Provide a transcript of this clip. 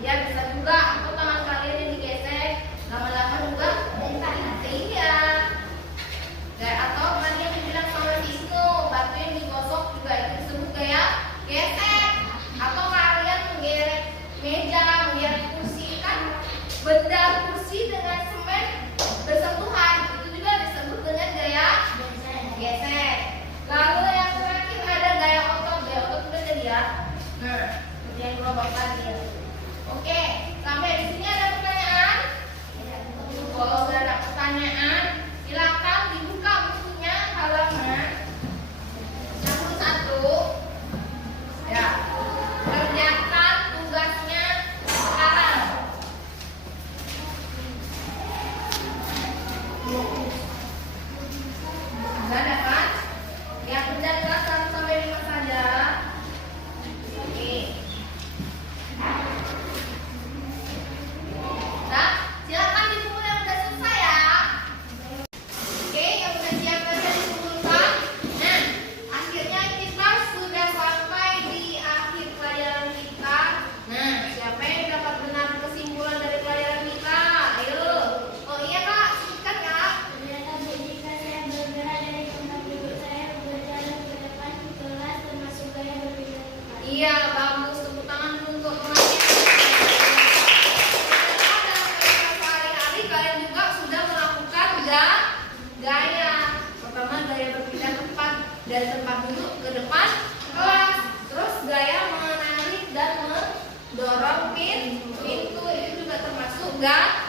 Ya bisa juga, atau tangan kalian yang digesek, lama-lama juga iya. Atau tadi yang dibilang sama Wisnu, batu yang digosok juga itu disebut gaya gesek. Atau kalian menggerek meja, menggerek kursi, kan benda kursi dengan semen bersentuhan, itu juga disebut dengan gaya gesek. Lalu yang terakhir ada gaya otot udah jadi ya. Nah, yang kelompok tadi ya. Oke, sampai di sini ada pertanyaan? Kalau sudah ada pertanyaan, silakan dibuka bukunya halaman 61. Ya, kerjakan tugasnya sekarang. Sudah ada kan? Ya, kerjakan 1 sampai 5 saja. Oke. Nah, silakan dikumpul yang udah selesai ya. Oke, yang udah siap kerja dikumpulkan. Nah, akhirnya kita sudah sampai di akhir pelajaran kita. Nah, siapa yang dapat benar kesimpulan dari pelajaran kita? Ayo. Oh iya Kak, sebutkan Kak. Ternyata jika saya bergerak dari tempat duduk saya berjalan ke depan kelas termasuk gaya berpindah tempat. Iya, bagus. Tepuk tangan dulu untuk temannya. Sehari-hari kalian juga sudah melakukan gaya. Pertama gaya berpindah tempat dari tempat duduk ke depan kelas. Terus gaya menarik dan mendorong pintu itu juga termasuk gaya.